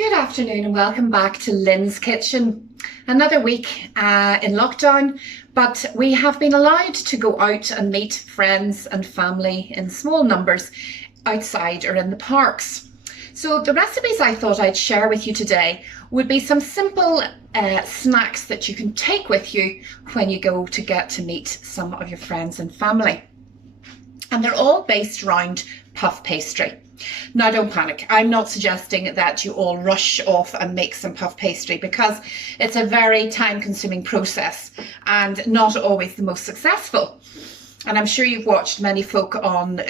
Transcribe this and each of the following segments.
Good afternoon and welcome back to Lynn's Kitchen. Another week in lockdown, but we have been allowed to go out and meet friends and family in small numbers outside or in the parks. So the recipes I thought I'd share with you today would be some simple snacks that you can take with you when you go to get to meet some of your friends and family. And they're all based around puff pastry. Now don't panic, I'm not suggesting that you all rush off and make some puff pastry because it's a very time-consuming process and not always the most successful. And I'm sure you've watched many folk on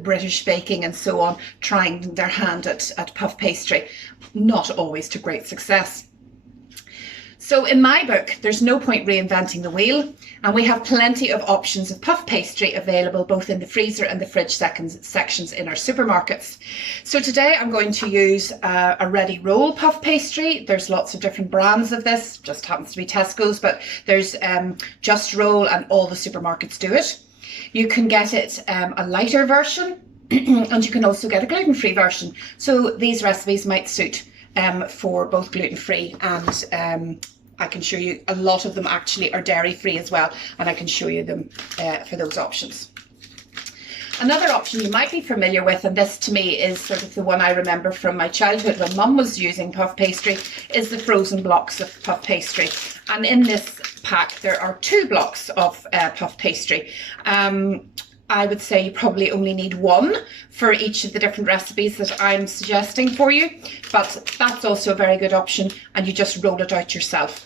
British baking and so on trying their hand at puff pastry, not always to great success. So in my book, there's no point reinventing the wheel, and we have plenty of options of puff pastry available both in the freezer and the fridge sections in our supermarkets. So today I'm going to use a ready roll puff pastry. There's lots of different brands of this, just happens to be Tesco's, but there's Just Roll and all the supermarkets do it. You can get it a lighter version and you can also get a gluten-free version. So these recipes might suit for both gluten-free and I can show you a lot of them actually are dairy-free as well, and I can show you them for those options. Another option you might be familiar with, and this to me is sort of the one I remember from my childhood when Mum was using puff pastry, is the frozen blocks of puff pastry. And in this pack there are 2 blocks of puff pastry. I would say you probably only need 1 for each of the different recipes that I'm suggesting for you, but that's also a very good option, and you just roll it out yourself.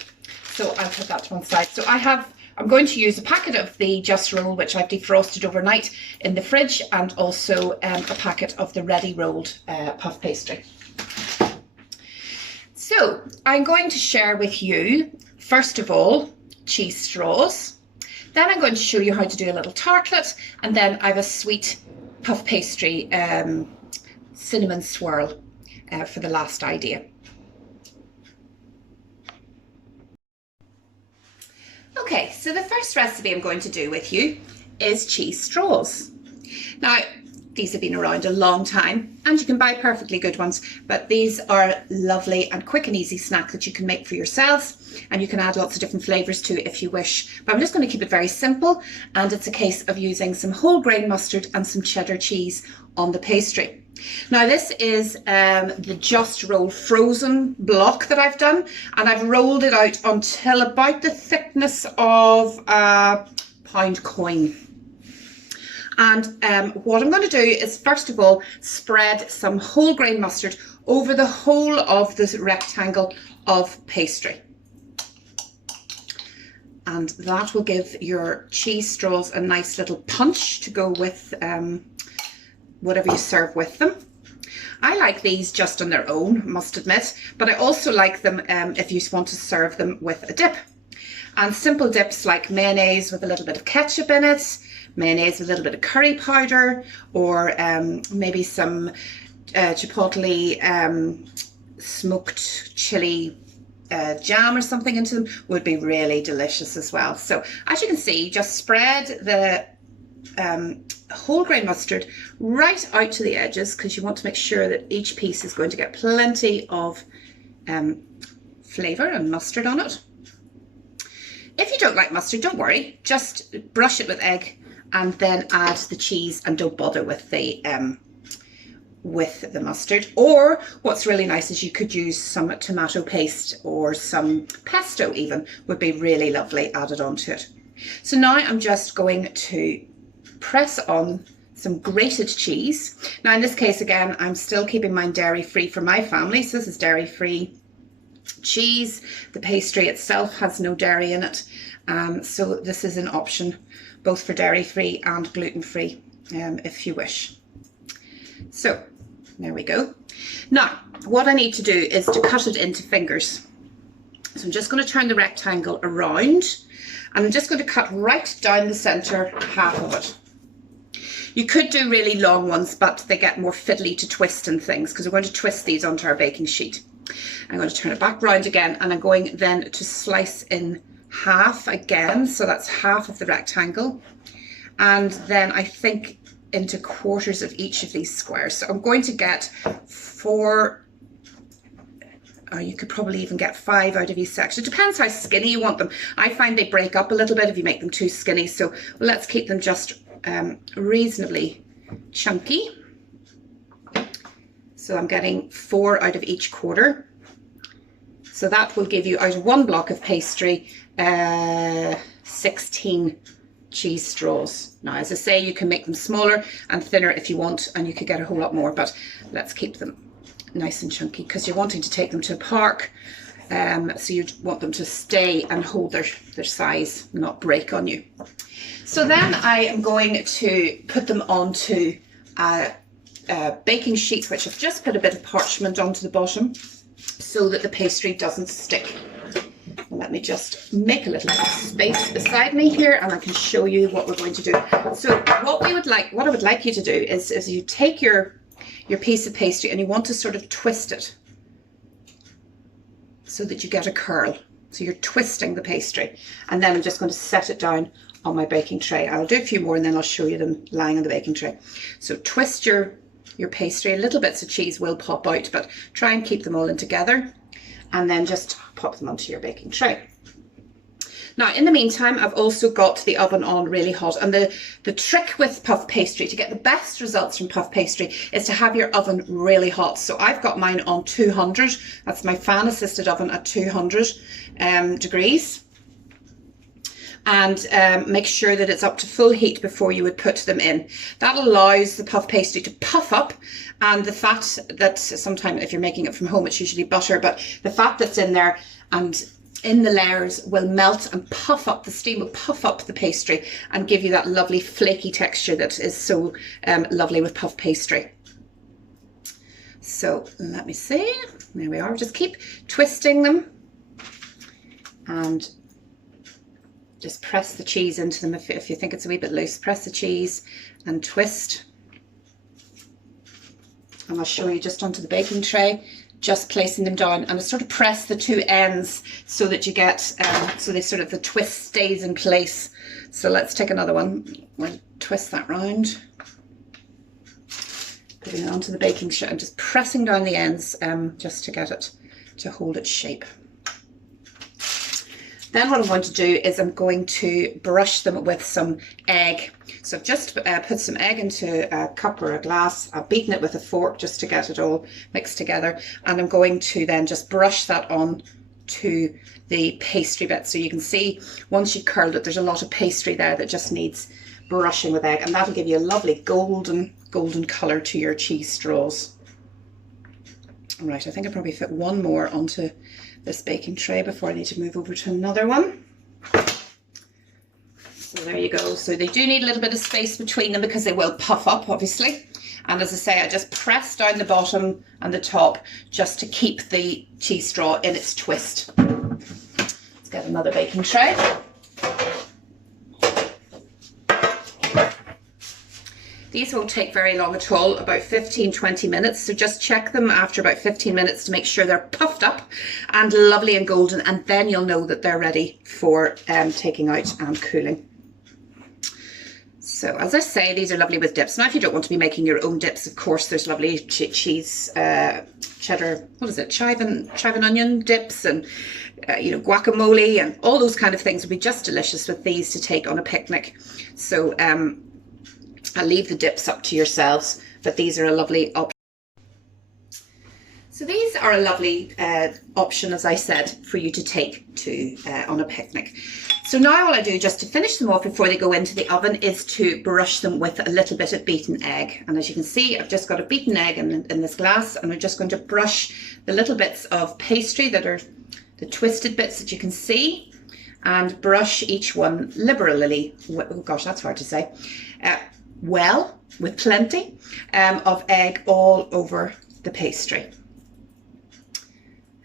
So I'll put that to one side. So I'm going to use a packet of the Just Roll, which I've defrosted overnight in the fridge, and also a packet of the ready rolled puff pastry. So I'm going to share with you, first of all, cheese straws. Then I'm going to show you how to do a little tartlet, and then I have a sweet puff pastry cinnamon swirl for the last idea. Okay, so the first recipe I'm going to do with you is cheese straws. Now, these have been around a long time and you can buy perfectly good ones, but these are lovely and quick and easy snack that you can make for yourselves, and you can add lots of different flavours to it if you wish. But I'm just going to keep it very simple, and it's a case of using some whole grain mustard and some cheddar cheese on the pastry. Now this is the Just Roll frozen block that I've done, and I've rolled it out until about the thickness of a pound coin. And what I'm going to do is first of all spread some whole grain mustard over the whole of this rectangle of pastry. And that will give your cheese straws a nice little punch to go with whatever you serve with them. I like these just on their own, must admit, but I also like them if you want to serve them with a dip. And simple dips like mayonnaise with a little bit of ketchup in it, mayonnaise with a little bit of curry powder, or maybe some chipotle smoked chili jam or something into them would be really delicious as well. So as you can see, just spread the whole grain mustard right out to the edges, because you want to make sure that each piece is going to get plenty of flavour and mustard on it. If you don't like mustard, don't worry, just brush it with egg and then add the cheese, and don't bother with the mustard. Or what's really nice is you could use some tomato paste or some pesto even, would be really lovely added onto it. So now I'm just going to press on some grated cheese. Now in this case again, I'm still keeping mine dairy free for my family, so this is dairy free cheese. The pastry itself has no dairy in it, so this is an option both for dairy free and gluten free if you wish. So there we go. Now what I need to do is to cut it into fingers. So I'm just going to turn the rectangle around, and I'm just going to cut right down the centre half of it. You could do really long ones, but they get more fiddly to twist and things, because we're going to twist these onto our baking sheet. I'm going to turn it back round again, and I'm going then to slice in half again, so that's half of the rectangle, and then I think into quarters of each of these squares. So I'm going to get 4 or you could probably even get 5 out of each section. It depends how skinny you want them. I find they break up a little bit if you make them too skinny. So let's keep them just reasonably chunky. So I'm getting 4 out of each quarter. So that will give you, out of 1 block of pastry, 16 cheese straws. Now, as I say, you can make them smaller and thinner if you want, and you could get a whole lot more, but let's keep them nice and chunky because you're wanting to take them to a park. So you want them to stay and hold their size, not break on you. So then I am going to put them onto baking sheets, which I've just put a bit of parchment onto the bottom so that the pastry doesn't stick. Let me just make a little space beside me here and I can show you what we're going to do. So what I would like you to do is you take your piece of pastry and you want to sort of twist it so that you get a curl. So you're twisting the pastry, and then I'm just going to set it down on my baking tray. I'll do a few more and then I'll show you them lying on the baking tray. So twist your pastry. Little bits of cheese will pop out, but try and keep them all in together, and then just pop them onto your baking tray. Now, in the meantime, I've also got the oven on really hot, and the trick with puff pastry, to get the best results from puff pastry, is to have your oven really hot. So I've got mine on 200. That's my fan assisted oven at 200 degrees. And make sure that it's up to full heat before you would put them in. That allows the puff pastry to puff up, and the fat that, sometimes if you're making it from home it's usually butter, but the fat that's in there and in the layers will melt and puff up, the steam will puff up the pastry and give you that lovely flaky texture that is so lovely with puff pastry. So let me see, there we are. Just keep twisting them and just press the cheese into them. If you think it's a wee bit loose, press the cheese and twist. And I'll show you just onto the baking tray, just placing them down, and I sort of press the two ends so that you get, so they sort of, the twist stays in place. So let's take another one. We'll twist that round. Putting it onto the baking sheet and just pressing down the ends just to get it to hold its shape. Then what I'm going to do is I'm going to brush them with some egg. So I've just put some egg into a cup or a glass. I've beaten it with a fork just to get it all mixed together. And I'm going to then just brush that on to the pastry bit. So you can see once you've curled it, there's a lot of pastry there that just needs brushing with egg. And that'll give you a lovely golden colour to your cheese straws. Right, I think I probably fit one more onto this baking tray before I need to move over to another one. So there you go. So they do need a little bit of space between them because they will puff up, obviously. And as I say, I just press down the bottom and the top just to keep the cheese straw in its twist. Let's get another baking tray. These won't take very long at all, about 15-20 minutes. So just check them after about 15 minutes to make sure they're puffed up and lovely and golden, and then you'll know that they're ready for taking out and cooling. So as I say, these are lovely with dips. Now if you don't want to be making your own dips, of course there's lovely cheese, cheddar, what is it, chive and onion dips, and you know, guacamole and all those kind of things would be just delicious with these to take on a picnic. So I'll leave the dips up to yourselves, but these are a lovely option. So these are a lovely option, as I said, for you to take to on a picnic. So now all I do just to finish them off before they go into the oven is to brush them with a little bit of beaten egg. And as you can see, I've just got a beaten egg in this glass, and I'm just going to brush the little bits of pastry that are the twisted bits that you can see, and brush each one liberally, oh gosh, that's hard to say, well, with plenty of egg all over the pastry.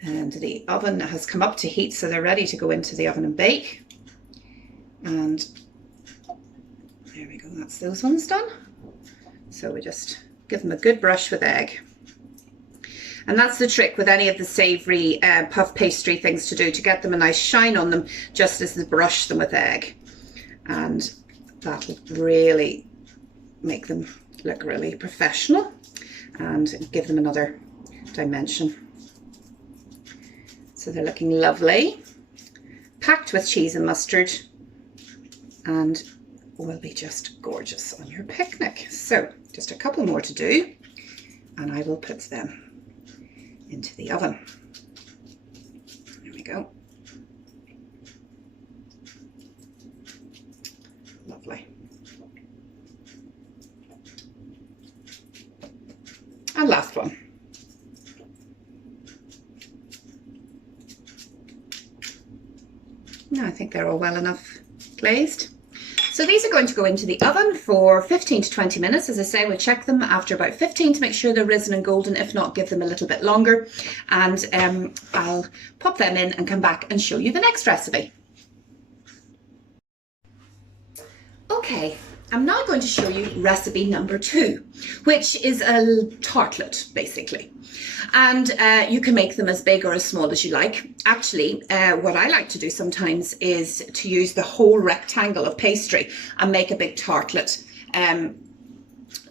And the oven has come up to heat, so they're ready to go into the oven and bake. And there we go, that's those ones done. So we just give them a good brush with egg. And that's the trick with any of the savoury puff pastry things to do, to get them a nice shine on them, just as they brush them with egg. And that will really make them look really professional and give them another dimension. So they're looking lovely, packed with cheese and mustard, and will be just gorgeous on your picnic. So just a couple more to do, and I will put them into the oven. There we go. Lovely. And last one. Now I think they're all well enough glazed. So these are going to go into the oven for 15 to 20 minutes. As I say, we'll check them after about 15 to make sure they're risen and golden. If not, give them a little bit longer. And I'll pop them in and come back and show you the next recipe. Okay, I'm now going to show you recipe number 2, which is a tartlet, basically. And you can make them as big or as small as you like. Actually, what I like to do sometimes is to use the whole rectangle of pastry and make a big tartlet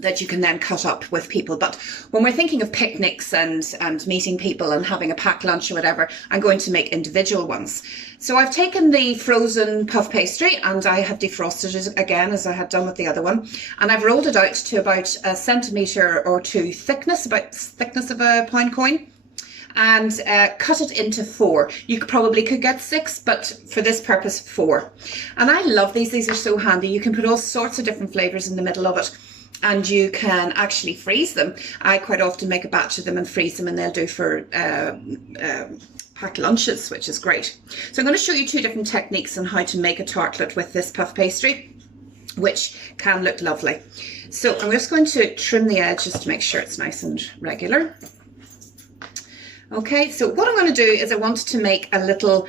that you can then cut up with people. But when we're thinking of picnics and meeting people and having a packed lunch or whatever, I'm going to make individual ones. So I've taken the frozen puff pastry and I have defrosted it again, as I had done with the other one. And I've rolled it out to about a centimetre or 2 thickness, about the thickness of a pound coin. And cut it into 4. You probably could get 6, but for this purpose, 4. And I love these. These are so handy. You can put all sorts of different flavours in the middle of it. And you can actually freeze them. I quite often make a batch of them and freeze them, and they'll do for packed lunches, which is great. So I'm going to show you 2 different techniques on how to make a tartlet with this puff pastry, which can look lovely. So I'm just going to trim the edge just to make sure it's nice and regular. Okay, so what I'm going to do is I want to make a little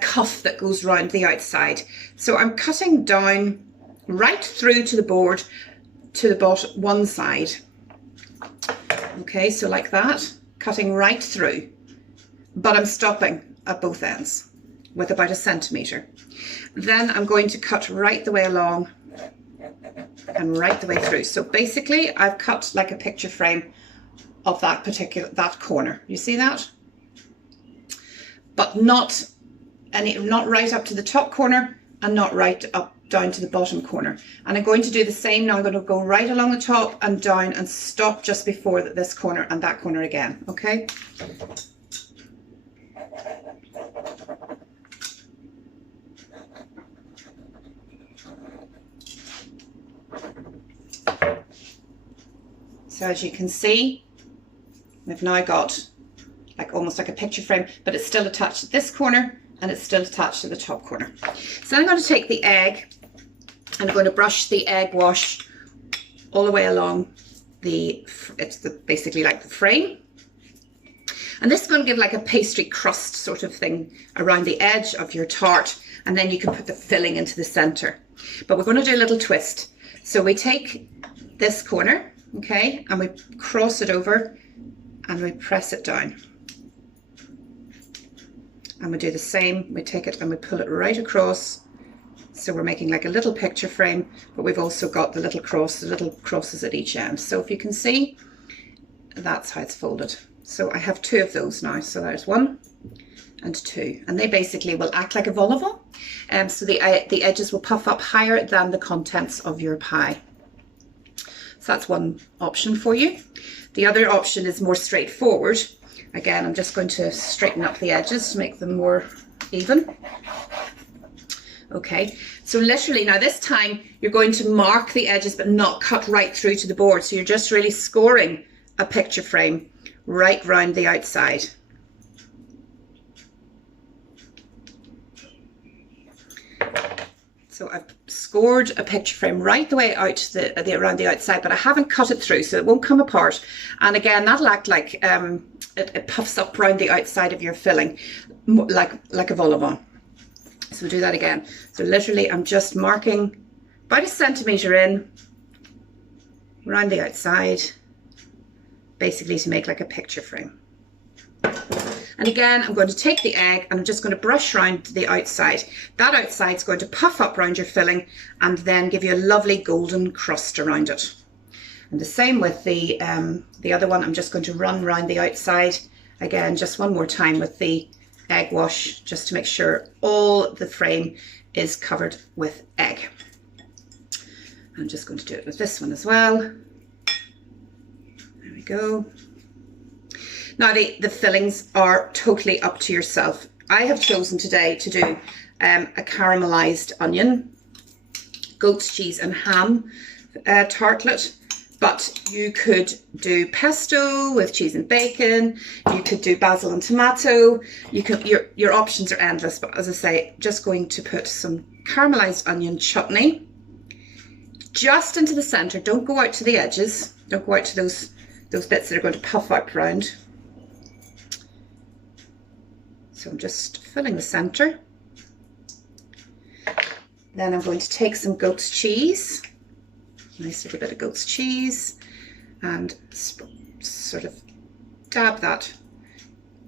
cuff that goes round the outside. So I'm cutting down right through to the board to the bottom one side. Okay, so like that, cutting right through, but I'm stopping at both ends with about a centimetre. Then I'm going to cut right the way along and right the way through. So basically I've cut like a picture frame of that corner. You see that? But not right up to the top corner and not right up down to the bottom corner. And I'm going to do the same now. I'm going to go right along the top and down and stop just before this corner and that corner again. Okay? So as you can see, we've now got almost like a picture frame, but it's still attached to this corner and it's still attached to the top corner. So I'm going to take the egg and I'm going to brush the egg wash all the way along basically like the frame. And this is going to give like a pastry crust sort of thing around the edge of your tart, and then you can put the filling into the center. But we're going to do a little twist. So we take this corner, okay, and we cross it over and we press it down. And we do the same, we take it and we pull it right across. So we're making like a little picture frame, but we've also got the little crosses at each end. So if you can see, that's how it's folded. So I have 2 of those now. So there's 1 and 2, and they basically will act like a vol au vent. So the edges will puff up higher than the contents of your pie. So that's one option for you. The other option is more straightforward. Again, I'm just going to straighten up the edges to make them more even. Okay, so literally now this time you're going to mark the edges but not cut right through to the board. So you're just really scoring a picture frame right round the outside. So I've scored a picture frame right the way out around the outside, but I haven't cut it through so it won't come apart. And again, that'll act like it puffs up around the outside of your filling, like a vol au vent. So we'll do that again. So literally I'm just marking about a centimetre in around the outside, basically to make like a picture frame. And again, I'm going to take the egg and I'm just going to brush around the outside. That outside is going to puff up around your filling and then give you a lovely golden crust around it. And the same with the other one. I'm just going to run around the outside again, just one more time with the egg wash, just to make sure all the frame is covered with egg. I'm just going to do it with this one as well. There we go. Now the fillings are totally up to yourself. I have chosen today to do a caramelized onion, goat's cheese and ham tartlet, but you could do pesto with cheese and bacon. You could do basil and tomato. You could, your options are endless, but as I say, just going to put some caramelized onion chutney just into the center. Don't go out to the edges. Don't go out to those bits that are going to puff out round. So I'm just filling the center. Then I'm going to take some goat's cheese, nice little bit of goat's cheese, and sort of dab that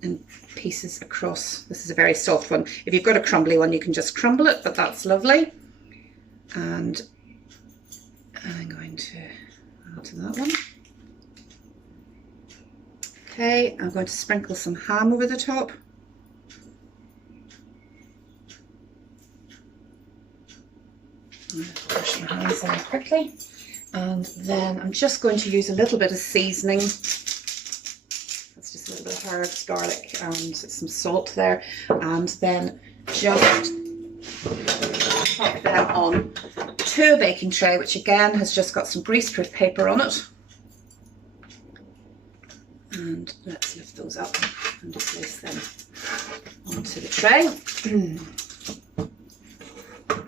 in pieces across. This is a very soft one. If you've got a crumbly one, you can just crumble it, but that's lovely. And I'm going to add to that one. Okay, I'm going to sprinkle some ham over the top. Wash my hands very quickly, and then I'm just going to use a little bit of seasoning. That's just a little bit of herbs, garlic, and some salt there, and then just pop them on to a baking tray, which again has just got some greaseproof paper on it. And let's lift those up and just place them onto the tray.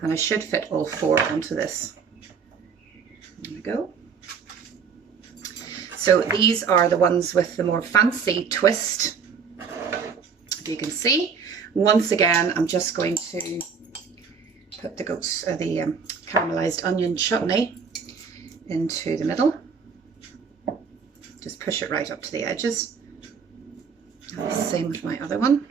And I should fit all 4 onto this. There we go. So these are the ones with the more fancy twist. If you can see, once again, I'm just going to put the caramelized onion chutney into the middle. Just push it right up to the edges. And the same with my other one.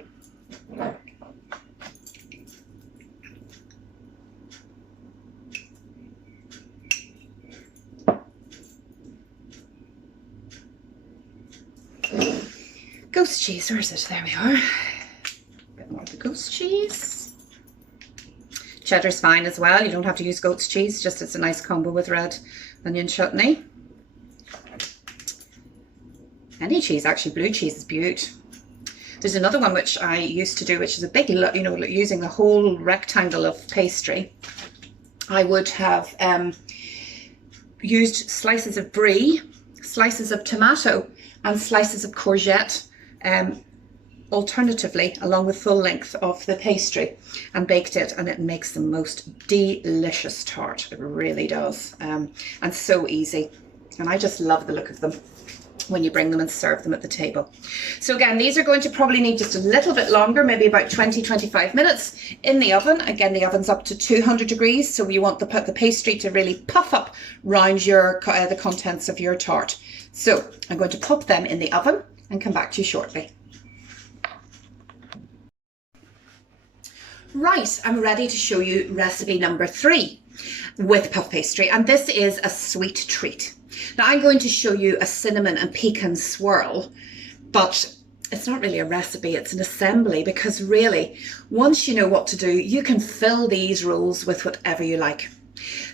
Goat's cheese, where is it? There we are. A bit more of the goat's cheese. Cheddar's fine as well. You don't have to use goat's cheese, just it's a nice combo with red onion chutney. Any cheese, actually, blue cheese is beaut. There's another one which I used to do, which is a big, you know, using the whole rectangle of pastry. I would have used slices of brie, slices of tomato, and slices of courgette, alternatively along the full length of the pastry, and baked it, and it makes the most delicious tart. It really does, and so easy, and I just love the look of them when you bring them and serve them at the table. So again, these are going to probably need just a little bit longer, maybe about 20-25 minutes in the oven. Again, the oven's up to 200 degrees, so you want the pastry to really puff up round the contents of your tart. So I'm going to pop them in the oven and come back to you shortly. Right, I'm ready to show you recipe number 3 with puff pastry, and this is a sweet treat. Now I'm going to show you a cinnamon and pecan swirl, but it's not really a recipe, it's an assembly, because really, once you know what to do, you can fill these rolls with whatever you like.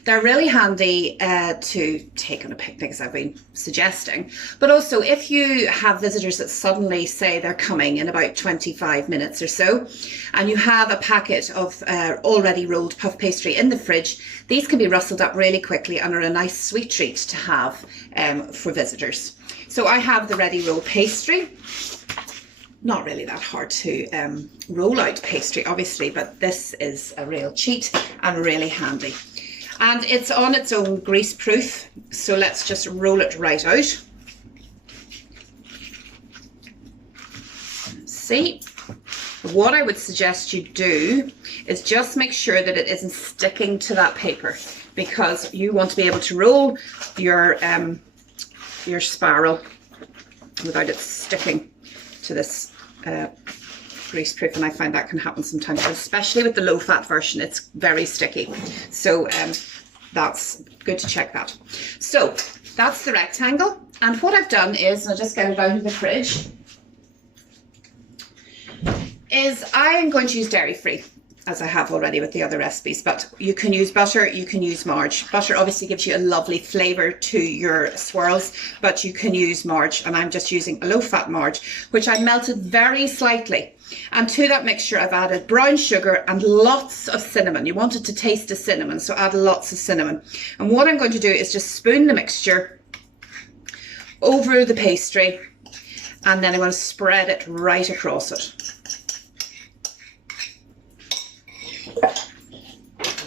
They're really handy to take on a picnic, as I've been suggesting, but also if you have visitors that suddenly say they're coming in about 25 minutes or so, and you have a packet of already rolled puff pastry in the fridge, these can be rustled up really quickly and are a nice sweet treat to have for visitors. So I have the ready roll pastry. Not really that hard to roll out pastry, obviously, but this is a real cheat and really handy. And it's on its own grease-proof, so let's just roll it right out. See, what I would suggest you do is just make sure that it isn't sticking to that paper, because you want to be able to roll your spiral without it sticking to this grease-proof, and I find that can happen sometimes, especially with the low-fat version. It's very sticky, so that's good to check that. So that's the rectangle, and what I've done is, I'll just get it out of the fridge, is I am going to use dairy free, as I have already with the other recipes, but you can use butter, you can use margarine. Butter obviously gives you a lovely flavour to your swirls, but you can use margarine, and I'm just using a low-fat margarine, which I melted very slightly. And to that mixture, I've added brown sugar and lots of cinnamon. You want it to taste the cinnamon, so add lots of cinnamon. And what I'm going to do is just spoon the mixture over the pastry, and then I'm going to spread it right across it.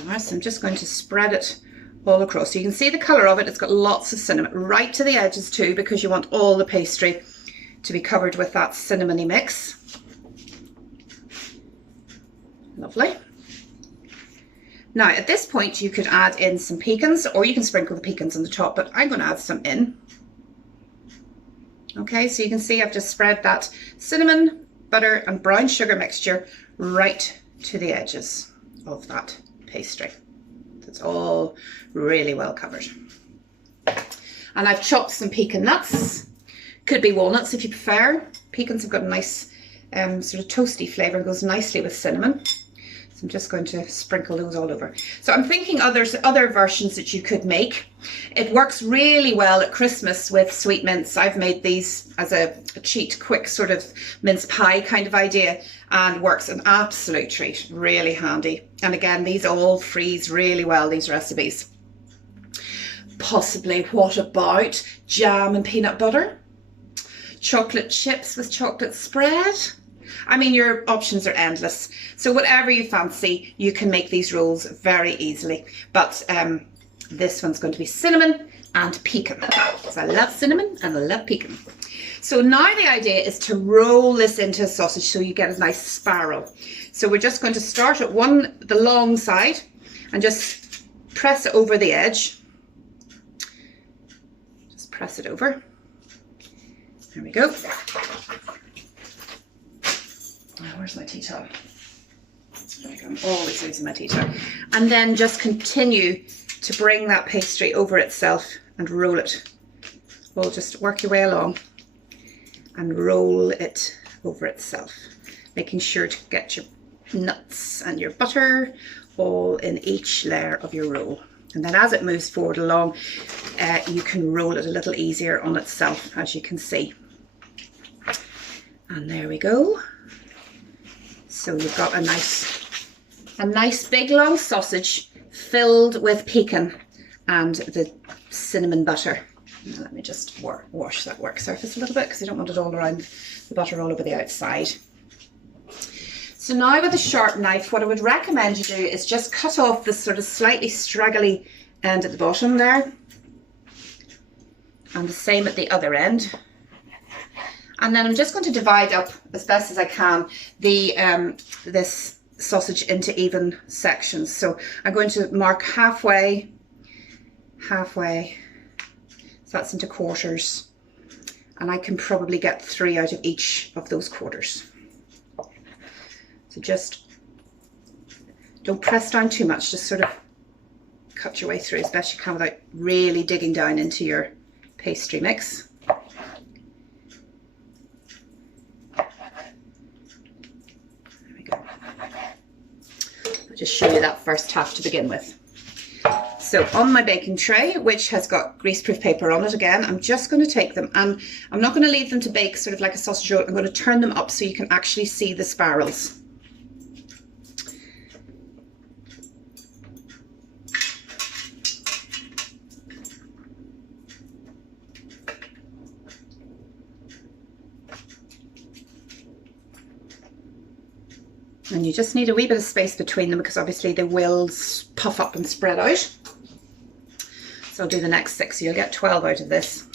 Alright, so I'm just going to spread it all across. So you can see the colour of it. It's got lots of cinnamon right to the edges too, because you want all the pastry to be covered with that cinnamony mix. Lovely. Now at this point you could add in some pecans, or you can sprinkle the pecans on the top, but I'm going to add some in. Okay, so you can see I've just spread that cinnamon, butter and brown sugar mixture right to the edges of that pastry. It's all really well covered. And I've chopped some pecan nuts. Could be walnuts if you prefer. Pecans have got a nice sort of toasty flavour, goes nicely with cinnamon. So I'm just going to sprinkle those all over. So I'm thinking other versions that you could make. It works really well at Christmas with sweet mince. I've made these as a cheat, quick sort of mince pie kind of idea, and works an absolute treat, really handy. And again, these all freeze really well, these recipes. Possibly, what about jam and peanut butter? Chocolate chips with chocolate spread? I mean, your options are endless. So whatever you fancy, you can make these rolls very easily. But this one's going to be cinnamon and pecan, because I love cinnamon and I love pecan. So now the idea is to roll this into a sausage so you get a nice spiral. So we're just going to start at the long side and just press it over the edge. Just press it over. There we go. Where's my tea towel? There we go. I'm always using my tea towel. And then just continue to bring that pastry over itself and roll it. Well, just work your way along and roll it over itself, making sure to get your nuts and your butter all in each layer of your roll. And then as it moves forward along, you can roll it a little easier on itself, as you can see. And there we go. So you've got a nice big long sausage filled with pecan and the cinnamon butter. Now let me just wash that work surface a little bit, because I don't want it all around the butter all over the outside. So now with a sharp knife, what I would recommend you do is just cut off this sort of slightly straggly end at the bottom there, and the same at the other end. And then I'm just going to divide up as best as I can this sausage into even sections. So I'm going to mark halfway, so that's into quarters, and I can probably get 3 out of each of those quarters. So just don't press down too much, just sort of cut your way through as best you can without really digging down into your pastry mix. I'll just show you that first half to begin with. So on my baking tray, which has got greaseproof paper on it again, I'm just going to take them, and I'm not going to leave them to bake sort of like a sausage roll. I'm going to turn them up so you can actually see the spirals. And you just need a wee bit of space between them, because obviously they will puff up and spread out. So I'll do the next 6, so you'll get 12 out of this.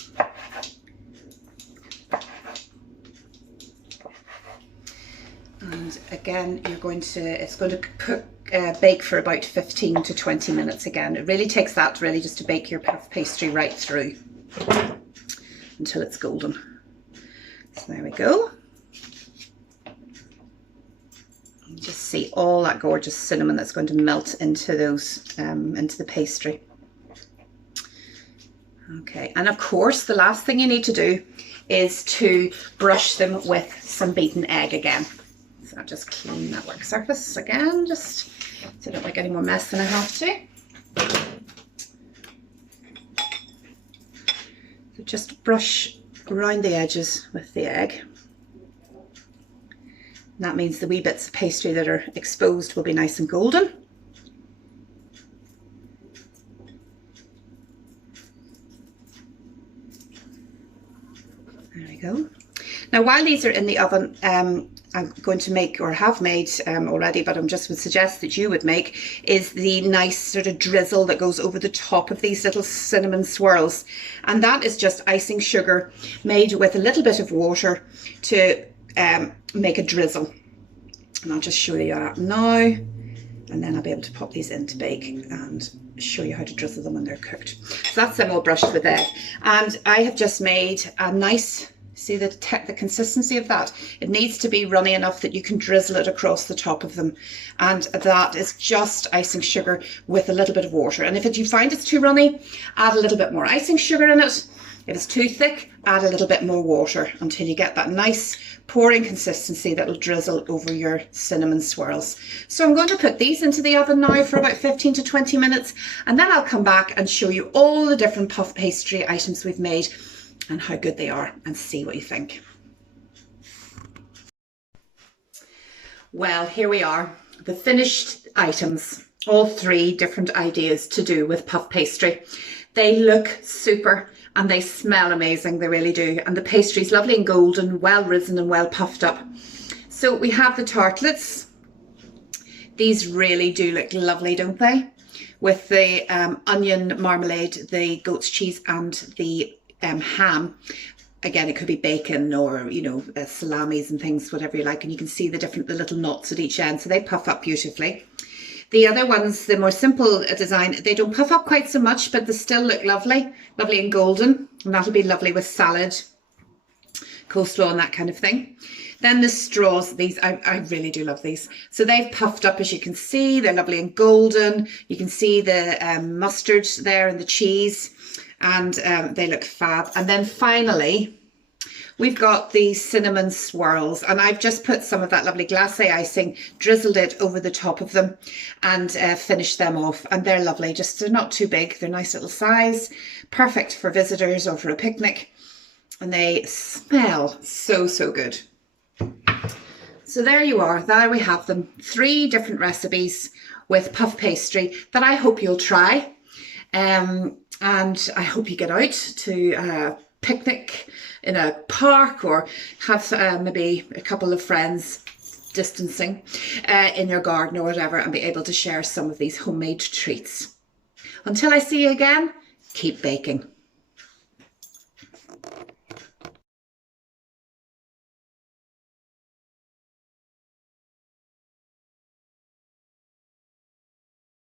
And again, it's going to bake for about 15 to 20 minutes again. It really takes that really just to bake your pastry right through until it's golden. So there we go. Just see all that gorgeous cinnamon that's going to melt into those, into the pastry. Okay, and of course the last thing you need to do is to brush them with some beaten egg again. So I'll just clean that work surface again, just so I don't make any more mess than I have to. So just brush around the edges with the egg. And that means the wee bits of pastry that are exposed will be nice and golden. There we go. Now while these are in the oven, I'm going to make, or have made already, but I just would suggest that you would make, is the nice sort of drizzle that goes over the top of these little cinnamon swirls. And that is just icing sugar made with a little bit of water to make a drizzle. And I'll just show you that now, and then I'll be able to pop these in to bake and show you how to drizzle them when they're cooked. So that's them all brushed with egg. And I have just made a nice, see the consistency of that? It needs to be runny enough that you can drizzle it across the top of them. And that is just icing sugar with a little bit of water. And if you find it's too runny, add a little bit more icing sugar in it. If it's too thick, add a little bit more water until you get that nice pouring consistency that will drizzle over your cinnamon swirls. So I'm going to put these into the oven now for about 15 to 20 minutes, and then I'll come back and show you all the different puff pastry items we've made and how good they are, and see what you think. Well, here we are, the finished items, all 3 different ideas to do with puff pastry. They look super and they smell amazing, they really do. And the pastry's lovely and golden, well risen and well puffed up. So we have the tartlets. These really do look lovely, don't they? With the onion marmalade, the goat's cheese and the ham. Again, it could be bacon or, you know, salamis and things, whatever you like. And you can see the little knots at each end. So they puff up beautifully. The other ones, the more simple design, they don't puff up quite so much, but they still look lovely, lovely and golden. And that'll be lovely with salad, coleslaw and that kind of thing. Then the straws, these, I really do love these. So they've puffed up, as you can see, they're lovely and golden. You can see the mustard there and the cheese, and they look fab. And then finally, we've got the cinnamon swirls, and I've just put some of that lovely glacé icing, drizzled it over the top of them and finished them off. And they're lovely, they're not too big, they're nice little size, perfect for visitors or for a picnic. And they smell so, so good. So there you are, there we have them. 3 different recipes with puff pastry that I hope you'll try. And I hope you get out to picnic in a park, or have maybe a couple of friends distancing in your garden or whatever, and be able to share some of these homemade treats. Until I see you again, keep baking.